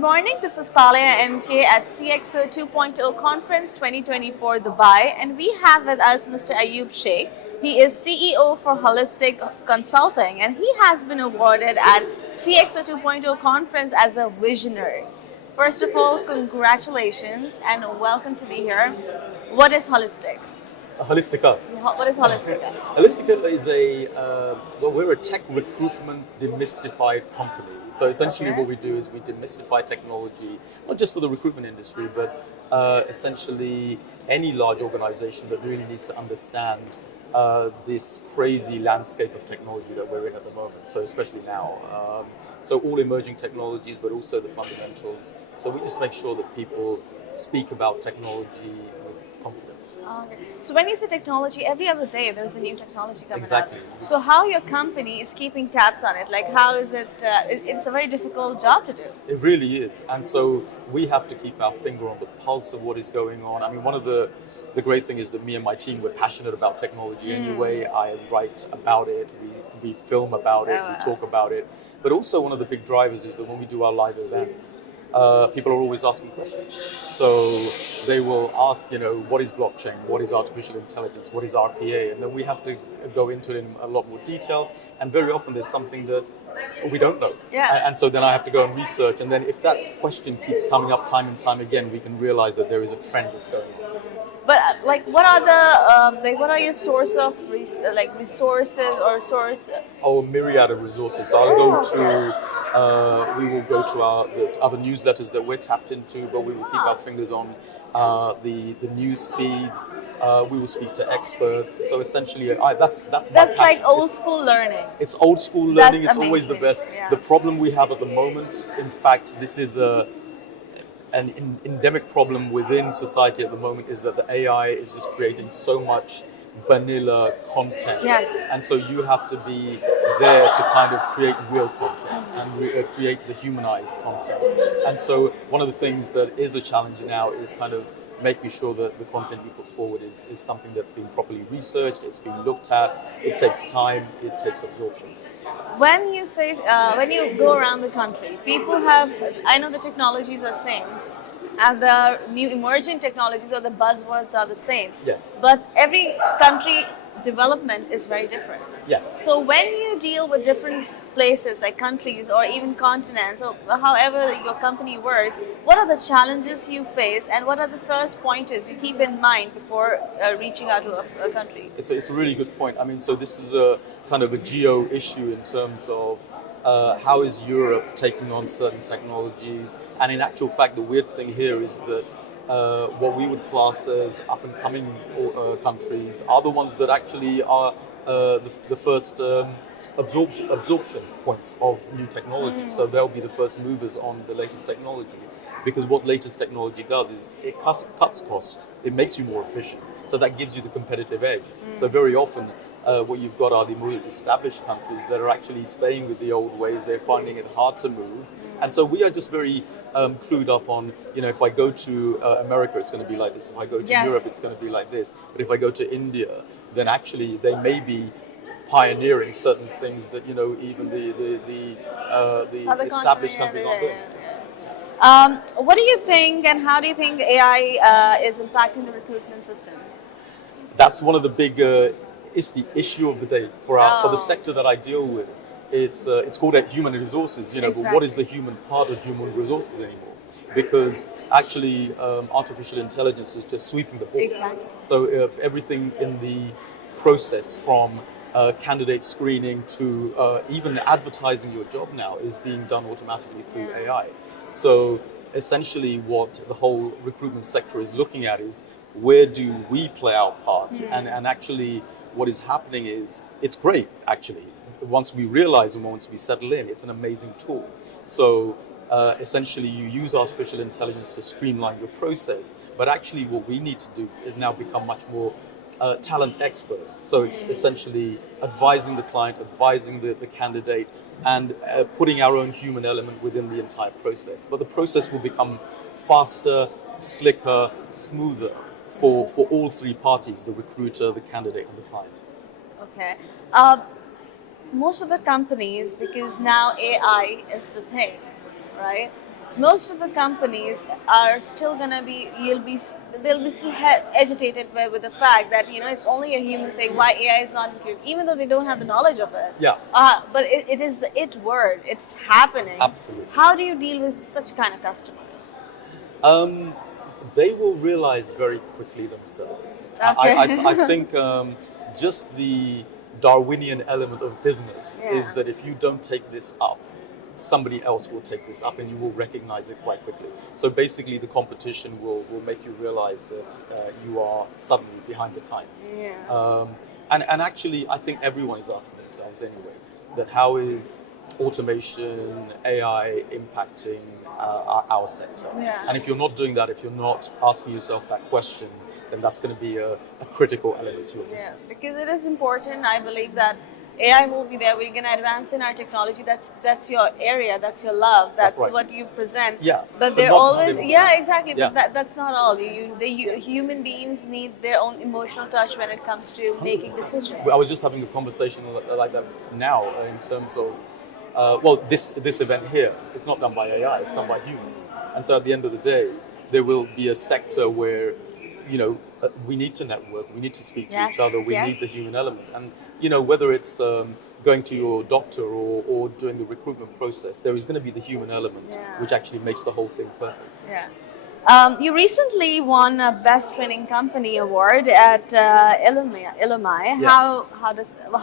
morning, this is Talia MK at CXO 2.0 Conference 2024 Dubai, and we have with us Mr. Ayub Shaikh. He is CEO for Holistic Consulting, and he has been awarded at CXO 2.0 Conference as a visionary. First of all, congratulations and welcome to be here. What is Holistic? Holistica. What is Holistica? Holistica is we're a tech recruitment demystified company. So essentially Okay. what we do is we demystify technology, not just for the recruitment industry, but essentially any large organization that really needs to understand this crazy landscape of technology that we're in at the moment. So especially now. So all emerging technologies, but also the fundamentals. So we just make sure that people speak about technology with confidence. Okay. So when you say technology, every other day there's a new technology coming Exactly. out. So how your company is keeping tabs on it? Like how is it? It's a very difficult job to do. It really is. And so we have to keep our finger on the pulse of what is going on. I mean, one of the great thing is that me and my team, we're passionate about technology anyway. I write about it, we film about it, we talk about it. But also one of the big drivers is that when we do our live events, people are always asking questions. So they will ask, what is blockchain? What is artificial intelligence? What is RPA? And then we have to go into it in a lot more detail. And very often there's something that we don't know. Yeah. And so then I have to go and research. And then if that question keeps coming up time and time again, we can realize that there is a trend that's going on. But what are the what are your source of resources or source? Our myriad of resources. So I'll go to, we will go to the other newsletters that we're tapped into, but we will keep our fingers on the news feeds. We will speak to experts. So essentially, that's my That's passion. like old school learning. It's old school learning. That's It's always the amazing. best. Yeah. The problem we have at the moment, in fact, this is an endemic problem within society at the moment, is that the AI is just creating so much vanilla content. Yes. And so you have to be there to kind of create real content and create the humanized content. And so one of the things that is a challenge now is kind of making sure that the content you put forward is something that's been properly researched, it's been looked at, it takes time, it takes absorption. When you say when you go around the country, people have. I know the technologies are same, and the new emerging technologies or the buzzwords are the same. Yes. But every country development is very different. Yes. So when you deal with different places like countries or even continents or however your company works, what are the challenges you face and what are the first pointers you keep in mind before reaching out to a country? It's a really good point. I mean, so this is a kind of a geo issue in terms of how is Europe taking on certain technologies. And in actual fact, the weird thing here is that what we would class as up-and-coming countries are the ones that actually are the first absorption points of new technology. So they'll be the first movers on the latest technology. Because what latest technology does is it cuts cost, it makes you more efficient. So that gives you the competitive edge. So very often what you've got are the more established countries that are actually staying with the old ways, they're finding it hard to move. And so we are just very clued up on, if I go to America, it's going to be like this. If I go to Yes. Europe, it's going to be like this. But if I go to India, then actually they may be pioneering certain things that, even the Other established continent, countries aren't doing. What do you think and how do you think AI is impacting the recruitment system? That's one of the big, it's the issue of the day for the Oh. sector that I deal with. It's called human resources, but what is the human part of human resources anymore? Because actually artificial intelligence is just sweeping the board. Exactly. So if everything in the process from candidate screening to even advertising your job now is being done automatically through AI. So essentially what the whole recruitment sector is looking at is where do we play our part? And actually what is happening is it's great actually. Once we realize and once we settle in, it's an amazing tool. So essentially you use artificial intelligence to streamline your process, but actually what we need to do is now become much more talent experts. So it's essentially advising the client, advising the candidate, and putting our own human element within the entire process. But the process will become faster, slicker, smoother for all three parties, the recruiter, the candidate, and the client. Okay. Most of the companies, because now AI is the thing, right? most of the companies are still gonna be, they'll be still agitated with the fact that it's only a human thing. Why AI is not included, even though they don't have the knowledge of it. Yeah. But it is the it word. It's happening. Absolutely. How do you deal with such kind of customers? They will realize very quickly themselves. Okay. I think just the Darwinian element of business Yeah. is that if you don't take this up, somebody else will take this up and you will recognize it quite quickly. So basically the competition will make you realize that you are suddenly behind the times. Yeah. And actually I think everyone is asking themselves anyway, that how is automation, AI impacting our sector? Yeah. And if you're not doing that, if you're not asking yourself that question, then that's going to be a critical element to your Yeah, business. because it is important. I believe that AI will be there. We're gonna advance in our technology. That's your area. That's your love. That's right. what you present. Yeah, But but they're not always everyone. yeah, exactly. Yeah. But that's not all. Human beings need their own emotional touch when it comes to making decisions. I was just having a conversation like that now in terms of, well, this event here, it's not done by AI, it's done by humans. And so at the end of the day, there will be a sector where, we need to network, we need to speak to Yes, each other, we yes. need the human element. And, whether it's going to your doctor or doing the recruitment process, there is going to be the human element, Yeah. which actually makes the whole thing perfect. Yeah. You recently won a Best Training Company award at Illumai. Yeah.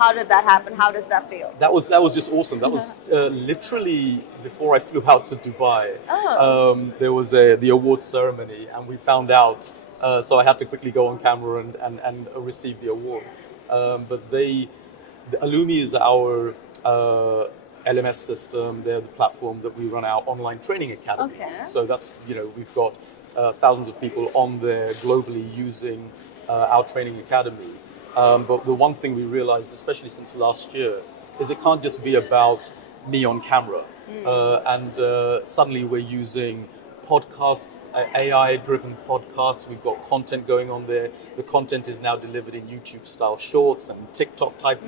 How did that happen? How does that feel? That was just awesome. That was literally before I flew out to Dubai. Oh. There was the award ceremony, and we found out. So I had to quickly go on camera and receive the award. But the Alumi is our LMS system. They're the platform that we run our online training academy. Okay. So that's we've got thousands of people on there globally using our training academy. But the one thing we realized, especially since last year, is it can't just be about me on camera. And suddenly we're using podcasts, AI-driven podcasts. We've got content going on there. The content is now delivered in YouTube-style shorts and TikTok-type,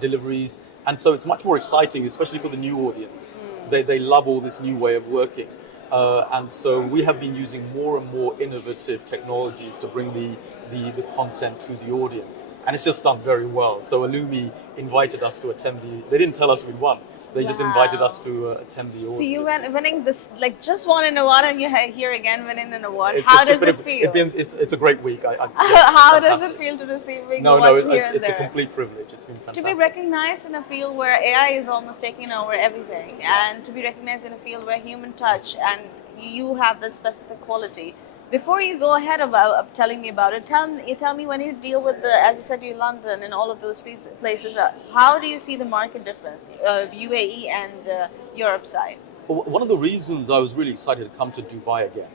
deliveries. And so it's much more exciting, especially for the new audience. They love all this new way of working. And so we have been using more and more innovative technologies to bring the content to the audience. And it's just done very well. So Illumi invited us to attend they didn't tell us we won. They just invited us to attend the award. So you winning this, like just won an award, and you're here again winning an award. It's- How it's just does been it feel? It's a great week. How does fantastic. it feel to receiving No, awards here and it's a there? complete privilege. It's been To fantastic. be recognized in a field where AI is almost taking over everything, and to be recognized in a field where human touch and you have that specific quality. Before you go ahead of telling me about it, tell me when you deal with as you said, you London and all of those places. How do you see the market difference, UAE and Europe side? Well, one of the reasons I was really excited to come to Dubai again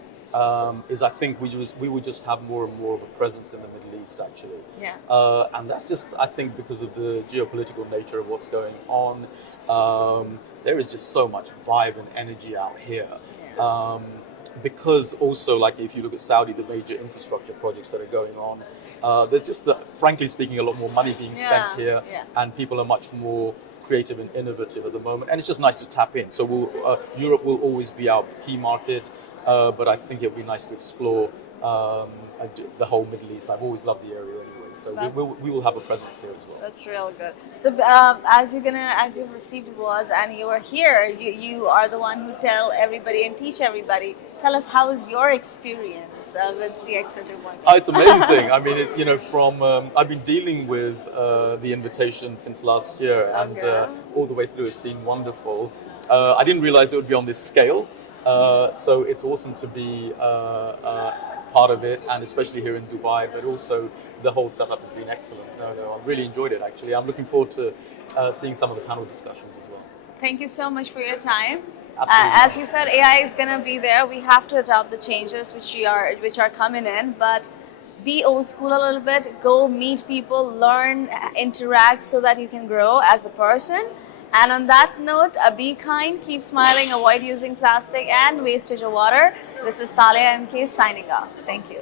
is I think we would just have more and more of a presence in the Middle East, actually. Yeah. And that's just, I think, because of the geopolitical nature of what's going on. There is just so much vibe and energy out here. Yeah. Because also, like if you look at Saudi, the major infrastructure projects that are going on, there's just, frankly speaking, a lot more money being spent Yeah, here, yeah. and people are much more creative and innovative at the moment, and it's just nice to tap in. So Europe will always be our key market, but I think it would be nice to explore the whole Middle East. I've always loved the area anyway, so we will have a presence here as well. That's real good. So as you've received awards and you are here, you are the one who tell everybody and teach everybody. Tell us, how is your experience with CX 2.0? Oh, it's amazing. I mean, from I've been dealing with the invitation since last year, and Okay. all the way through, it's been wonderful. I didn't realize it would be on this scale, so it's awesome to be part of it, and especially here in Dubai. But also, the whole setup has been excellent. No, I really enjoyed it actually. I'm looking forward to seeing some of the panel discussions as well. Thank you so much for your time. Absolutely. As you said, AI is going to be there. We have to adopt the changes which are coming in, but be old school a little bit. Go meet people, learn, interact, so that you can grow as a person. And on that note, be kind, keep smiling, avoid using plastic and wastage of water. This is Talia MK signing off. Thank you.